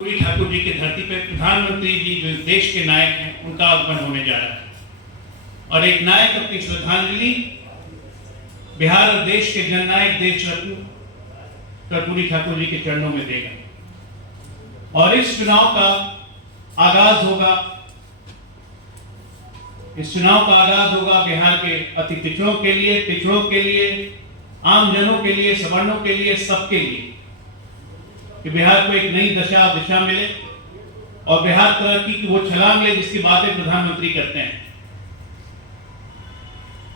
पूरी ठाकुर जी की धरती पे प्रधानमंत्री जी जो देश के नायक हैं उनका आगमन होने जा रहा है और एक नायक अपनी श्रद्धांजलि बिहार और देश के जननायक देश रत्न कर्पूरी ठाकुर जी के चरणों में देगा। और इस चुनाव का आगाज होगा बिहार के अति पिछड़ों के लिए, आम जनों के लिए, सवर्णों के लिए, सबके लिए, कि बिहार को एक नई दिशा मिले और बिहार तरक्की की वो छलांग ले जिसकी बातें प्रधानमंत्री करते हैं।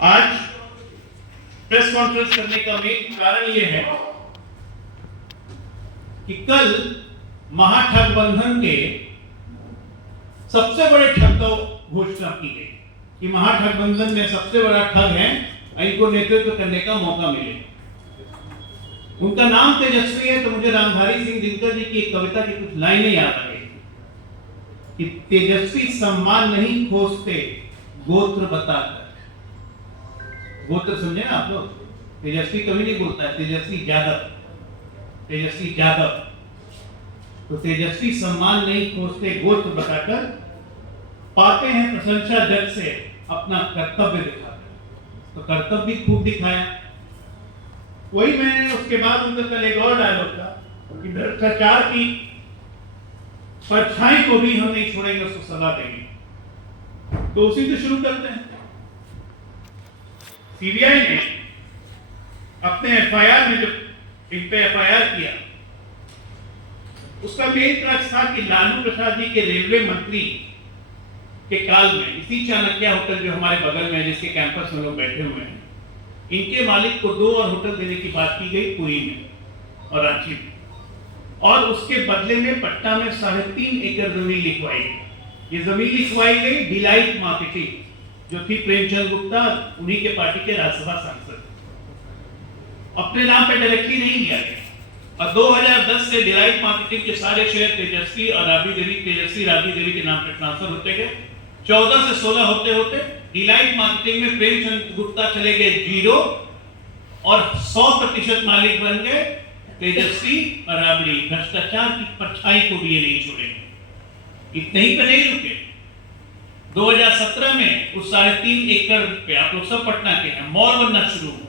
आज प्रेस कॉन्फ्रेंस करने का मेन कारण ये है कि कल महागठबंधन के सबसे बड़े ठग को घोषणा की गई कि महागठबंधन में सबसे बड़ा ठग है, इनको नेतृत्व करने का मौका मिले। उनका नाम तेजस्वी है तो मुझे रामधारी सिंह दिनकर जी की एक कविता की कुछ लाइनें याद आ गई कि तेजस्वी सम्मान नहीं खोजते गोत्र बताकर। गोत्र समझे ना आप लोग? तेजस्वी कभी नहीं बोलता है, तेजस्वी यादव। तो तेजस्वी सम्मान नहीं खोजते गोत्र बताकर, पाते हैं प्रशंसा जग से अपना कर्तव्य दिखाकर। तो कर्तव्य भी खूब दिखाया। वही मैंने उसके बाद उनका कल एक और डायलॉग था कि भ्रष्टाचार की परछाई को भी हम नहीं छोड़ेंगे, उसको सलाह देंगे। तो उसी से शुरू करते हैं। सीबीआई ने अपने एफआईआर में जब इन पे एफआईआर किया, उसका मेन तर्क था कि लालू प्रसाद जी के रेलवे मंत्री के काल में इसी चाणक्य होटल जो हमारे बगल में है, जिसके कैंपस में लोग बैठे हुए हैं, इनके मालिक को 2 और होटल देने की बात की गई पुरी में और रांची में, और उसके बदले में पटना में 3.5 एकड़ जमीन लिखवाई गई। ये जमीन लिखवाई गई डिलाइट मार्केटिंग जो थी प्रेमचंद गुप्ता, उन्हीं के पार्टी के राज्यसभा सांसद, अपने नाम पे डायरेक्टली नहीं लिया गया। और 2010 से डिलाइट मार्केटिंग के सारे शेयर तेजस्वी राबड़ी देवी के नाम पे ट्रांसफर होते गए। 14 से 16 होते होते डिलाइट मार्केटिंग में प्रेमचंद गुप्ता चले गए 0 और 100% मालिक बन गए तेजस्वी और राबड़ी। भ्रष्टाचार की परछाई को भी ये नहीं छोड़ेंगे। इतने ही पे नहीं रुके। 2017 में उस 3.5 एकड़ पे, आप लोग सब पटना के हैं, मॉल बनना शुरू हुआ।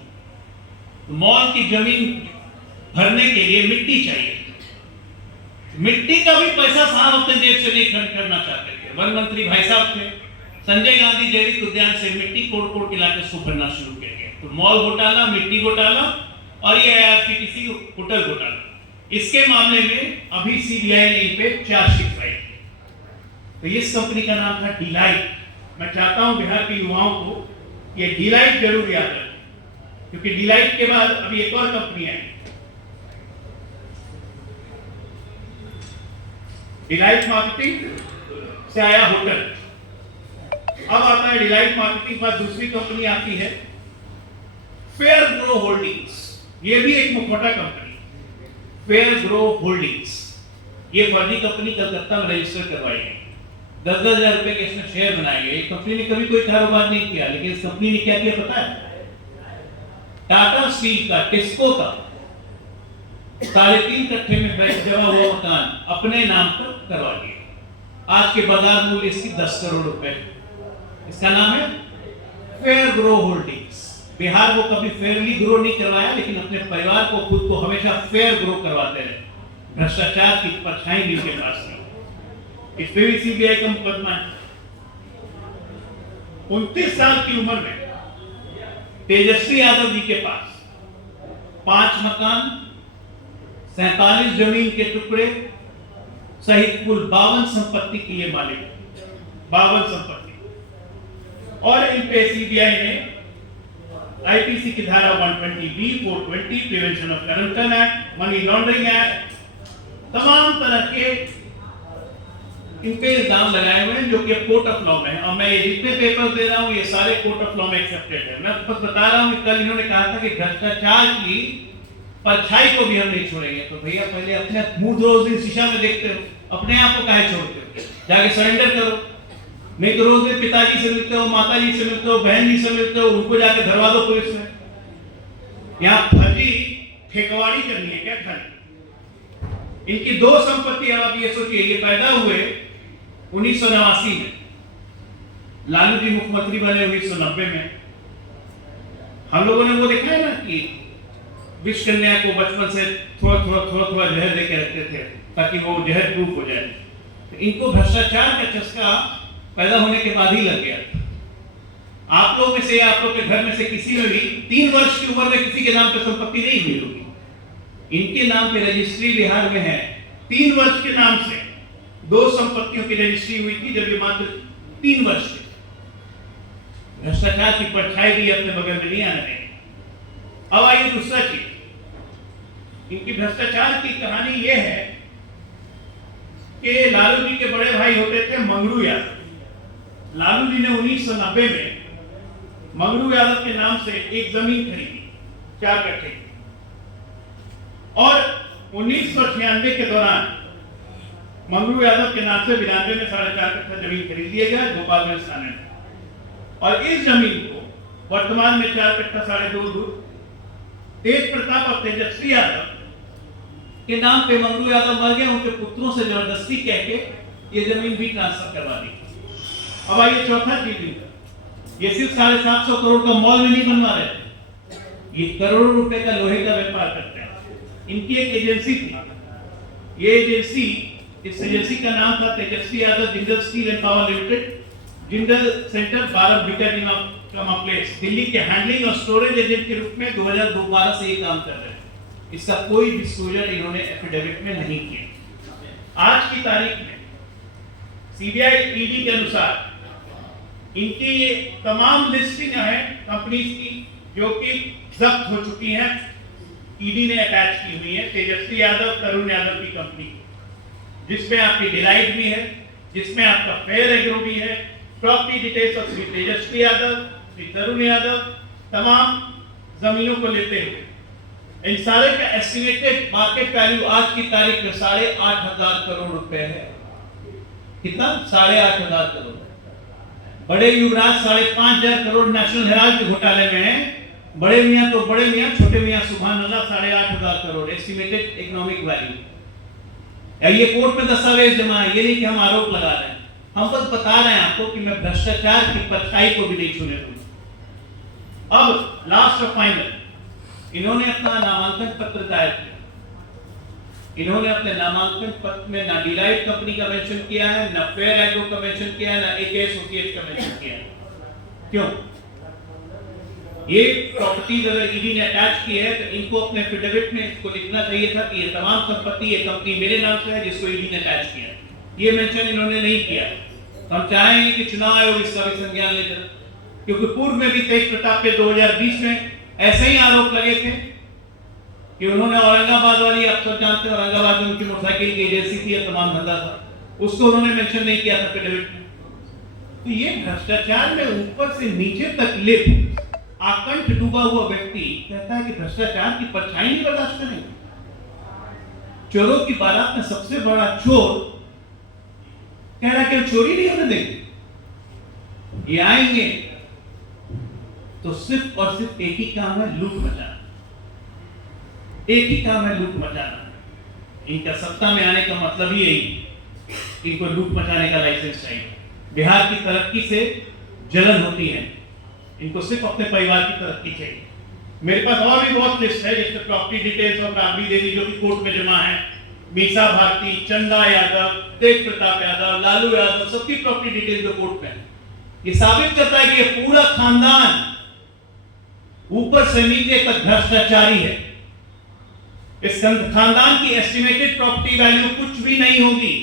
तो मॉल की जमीन भरने के लिए मिट्टी चाहिए। मिट्टी का भी पैसा साहब अपने जेब से नहीं खर्च करना चाहते थे। वन मंत्री भाई साहब थे, संजय गांधी जैविक उद्यान से मिट्टी कोड़ के लाके उसको भरना शुरू किया गया। तो मॉल घोटाला, मिट्टी घोटाला और ये आईआरसीटीसी होटल घोटाला। इसके मामले में अभी सीबीआई ने इन पे चार्जशीट फाइल की। तो इस कंपनी का नाम था डिलाइट। मैं चाहता हूं बिहार के युवाओं को ये डिलाइट जरूर याद रखें, क्योंकि डिलाइट के बाद अभी एक और कंपनी आई, डिलाइट मार्केटिंग से आया होटल। अब आता है डिलाइट मार्केटिंग के बाद दूसरी कंपनी आती है फेयर ग्रो होल्डिंग्स। ये भी एक मुखौटा कंपनी, फेयर ग्रो होल्डिंग्स। ये फर्जी कंपनी कलकत्ता में रजिस्टर करवाई गई। 10-10 हजार रुपए के इसमें शेयर बनाए गए। कंपनी ने कभी कोई कारोबार नहीं किया, लेकिन इस कंपनी ने क्या किया पता है? टाटा स्टील का, टिस्को का 3.5 कट्ठे में जमा हुआ मकान अपने नाम पर करवा दिया। आज के बाजार मूल्य इसकी 10 करोड़ रुपए। इसका नाम है फेयर ग्रो होल्डिंग्स। बिहार को कभी फेयरली ग्रो नहीं करवाया, लेकिन अपने परिवार को, खुद को हमेशा फेयर ग्रो करवाते रहे। भ्रष्टाचार की परछाई भी उनके पास नहीं। इस पे भी सीबीआई का मुकदमा है। 29 साल की उम्र में तेजस्वी यादव जी के पास 5 मकान, 47 जमीन के टुकड़े सहित कुल 52 संपत्ति की ये मालिक, 52 संपत्ति। और इन पे सीबीआई ने आईपीसी की धारा 120B, 420, prevention of corruption act, money laundering act, तमाम तरह के इन पे इल्जाम लगाए हुए हैं जो कि कोर्ट ऑफ लॉ में है। और मैं ये जितने पेपर दे रहा हूं ये सारे कोर्ट ऑफ लॉ में एक्सेप्टेड है। मैं बस बता रहा हूं कि कल इन्होंने कहा था कि भ्रष्टाचार की परछाई को भी हम नहीं छोड़ेंगे। तो भैया पहले अपने मुंह रोज दिन शीशा में देखते हो, अपने आप को काहे छोड़ते हो? जाके सरेंडर करो। नहीं तो रोज दिन पिताजी से मिलते हो, माताजी से मिलते हो, बहन जी से मिलते हो, उनको जाके धरवा दो पुलिस में। यहाँ फर्जी ठेकेवाड़ी करनी है क्या? खाली इनकी दो संपत्ति, आप ये सोचिए, ये पैदा हुए 1989 में, लालू जी मुख्यमंत्री बने 1990 में। हम लोगों ने वो देखा है ना कि विष कन्या को बचपन से थोड़ा जहर देके रखते थे ताकि वो जहर प्रूफ हो जाए। तो इनको भ्रष्टाचार का चस्का पैदा होने के बाद ही लग गया। आप लोग में से, आप लोग के घर में से किसी में भी 3 वर्ष की उम्र में किसी के नाम पे संपत्ति नहीं हुई होगी। इनके नाम पे रजिस्ट्री बिहार में है। 3 वर्ष के नाम से 2 संपत्तियों की रजिस्ट्री हुई थी, जब ये मात्र 3 वर्ष के। भ्रष्टाचार की परछाई भी अपने बगल में नहीं आने देंगे। अब आइए दूसरा चीज, इनकी भ्रष्टाचार की कहानी यह है कि लालू जी के बड़े भाई होते थे मंगरू यादव। लालू जी ने 1990 में मंगरू यादव के नाम से एक जमीन खरीदी 4 कट्ठे, और 1996 के दौरान मंगरू यादव के नाम से 92 में 4.5 कट्ठा जमीन खरीद लिया गया गोपालगंज थाने में। और इस जमीन को वर्तमान में 4 कट्ठा 2.5 दूर तेज प्रताप और तेजस्वी यादव के नाम पे मंगरू यादव मर गए, उनके पुत्रों से जबरदस्ती कह के ये जमीन भी ट्रांसफर करवा दी। अब आइए चौथा चीज, ये सिर्फ 750 करोड़ का मॉल में नहीं बनवा रहे थे, ये करोड़ों रुपए का लोहे का व्यापार करते हैं। इनकी एक एजेंसी थी, ये एजेंसी, इस एजेंसी का नाम था Tejashwi Yadav Jindal steel and power limited, Jindal centre 12 beta place, Delhi के हैंडलिंग और स्टोरेज एजेंट के रूप में 2012 से ये काम कर रहे हैं। इसका कोई डिस्क्लोजर इन्होंने एफिडेविट में नहीं किया। आज की तारीख में सीबीआई ईडी के अनुसार इनकी ये तमाम लिस्टिंग है कंपनीज की जो कि जब्त हो चुकी हैं, ईडी ने अटैच की हुई है तेजस्वी यादव, तरुण यादव की कंपनी, जिसमें आपकी डिलाइट भी है, जिसमें आपका फेयर एग्रो भी है, property details of Shri Tejashwi Yadav, Shri तरुण यादव, तमाम जमीनों को लेते हुए इन सारे का एस्टिमेटेड मार्केट वैल्यू आज की तारीख में 8,500 करोड़ रुपए है। कितना? 8,500 करोड़। बड़े युवराज 5,500 करोड़ नेशनल हेराल्ड के घोटाले में है। बड़े मियां तो बड़े मियां, छोटे मियां सुभान अल्लाह 8,500 करोड़ एस्टिमेटेड इकोनॉमिक वैल्यू। ये कोर्ट में दस्तावेज जमा है, ये नहीं कि हम आरोप लगा रहे हैं, हम बस बता रहे हैं आपको कि मैं भ्रष्टाचार की परछाई को भी नहीं छूने दूंगा। अब लास्ट और फाइनल, इन्होंने अपना नामांकन पत्र दायर किया। इन्होंने अपने नामांकन पत्र में ना डिलाइट कंपनी का मेंशन किया है, ना फेयर एग्रो का मेंशन किया है, ना AK एसोसिएट्स का मेंशन किया है। क्यों? ये प्रॉपर्टीज अगर ईडी ने अटैच की है तो इनको अपने एफिडेविट में इसको लिखना चाहिए था कि ये तमाम संपत्ति, ये कंपनी मेरे नाम से है जिसको ईडी ने अटैच किया। ये मेंशन इन्होंने नहीं किया। तो हम चाहेंगे कि चुनाव आयोग इसका भी संज्ञान ले, क्योंकि पूर्व में भी तेज प्रताप पे 2020 में ऐसे ही आरोप लगे थे कि उन्होंने औरंगाबाद वाली, आप सब जानते हैं औरंगाबाद में उनकी मोटरसाइकिल की एजेंसी थी, तमाम धंधा था, उसको उन्होंने मेंशन नहीं किया था एफिडेविट में। तो ये भ्रष्टाचार में ऊपर से नीचे तक लिप्त आकंठ डूबा हुआ व्यक्ति कहता है कि भ्रष्टाचार की परछाई नहीं बर्दाश्त करेंगे। चोरों की बारात में सबसे बड़ा चोर कह रहा है कि चोरी नहीं होने देंगे, ये आएंगे तो सिर्फ और सिर्फ एक ही काम है, लूट मचाना। एक ही काम है, लूट मचाना। इनका सत्ता में आने का मतलब ही यही, इनको लूट मचाने का लाइसेंस चाहिए। बिहार की तरक्की से जलन होती है, इनको सिर्फ अपने परिवार की तरक्की चाहिए। मेरे पास और भी बहुत लिस्ट है, जिसमें प्रॉपर्टी डिटेल्स और राबड़ी देवी जो कि कोर्ट में जमा है, मीसा भारती, चंदा यादव, तेज प्रताप यादव, लालू यादव, सबकी प्रॉपर्टी डिटेल्स जो कोर्ट में है। ये साबित करता है कि ये पूरा खानदान ऊपर से नीचे तक भ्रष्टाचारी है। इस खानदान की एस्टिमेटेड प्रॉपर्टी वैल्यू कुछ भी नहीं होगी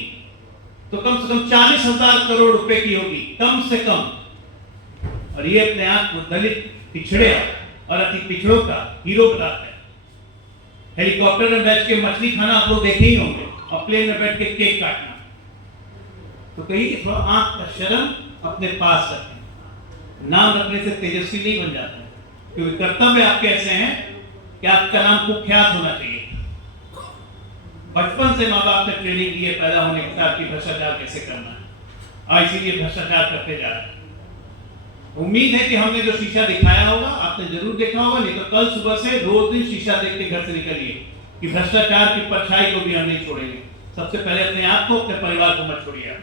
तो कम से कम 40,000 करोड़ रुपए की होगी, कम से कम। और ये अपने आप को दलित, पिछड़े और अति पिछड़ों का हीरो बताते हैं। हेलीकॉप्टर में बैठ के मछली खाना आप लोग देखे ही होंगे, और प्लेन में बैठ के केक काटना। तो कहीं थोड़ा आंख का शर्म अपने पास रखें। नाम रखने से तेजस्वी नहीं बन जाता है, क्योंकि कर्तव्य आपके ऐसे हैं कि आपका नाम कुख्यात होना चाहिए। बचपन से माँ बाप ने ट्रेनिंग दी है पैदा होने के साथ कि भ्रष्टाचार कैसे करना है, और इसीलिए भ्रष्टाचार करते जा रहे हैं। उम्मीद है कि हमने जो शीशा दिखाया होगा आपने जरूर देखा होगा, नहीं तो कल सुबह से रोज दिन शीशा देख के घर से निकलिए। कि भ्रष्टाचार की परछाई को भी हम नहीं छोड़ेंगे। सबसे पहले अपने आप को, अपने परिवार को मत छोड़िए।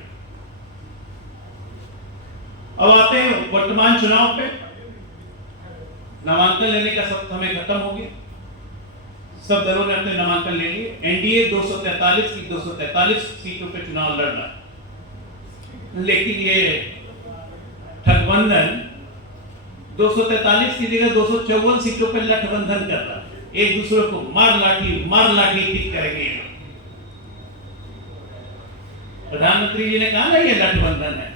अब आते हैं वर्तमान चुनाव पे। नामांकन लेने का सब समय खत्म हो गया, सब दलों ने अपने नामांकन ले लिए। एनडीए 243 की 243 सीटों पे चुनाव लड़ रहा है, लेकिन ये ठगबंधन 243 की जगह 254 सीटों पे गठबंधन कर रहा है। एक दूसरे को मार लाठी ठीक करेंगे। प्रधानमंत्री जी ने कहा ना, ये गठबंधन है,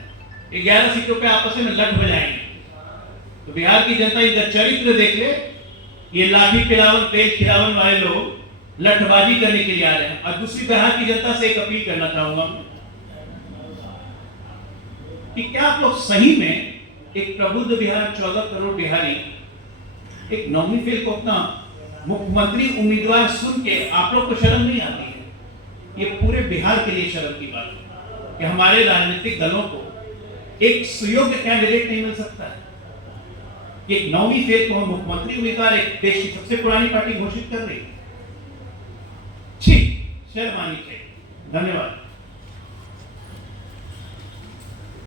11 सीटों पे आपस में लठ बजाएंगे। तो बिहार की जनता इनका चरित्र देख ले। ये लाठी पिलावन, तेल खिलावन वाले लोग लठबाजी करने के लिए आ रहे हैं। और दूसरी बिहार की जनता से एक अपील करना चाहूंगा कि क्या आप लोग सही में एक प्रबुद्ध बिहार, 14 करोड़ बिहारी एक नौवीं फेल को अपना मुख्यमंत्री उम्मीदवार सुन के आप लोग को शर्म नहीं आती है? ये पूरे बिहार के लिए शर्म की बात है कि हमारे राजनीतिक दलों को एक सुयोग्य कैंडिडेट नहीं मिल सकता है। एक नौवीं फेल को हम मुख्यमंत्री उम्मीदवार एक देश की सबसे पुरानी पार्टी घोषित कर रही है। ठीक, शर्म आनी चाहिए। धन्यवाद।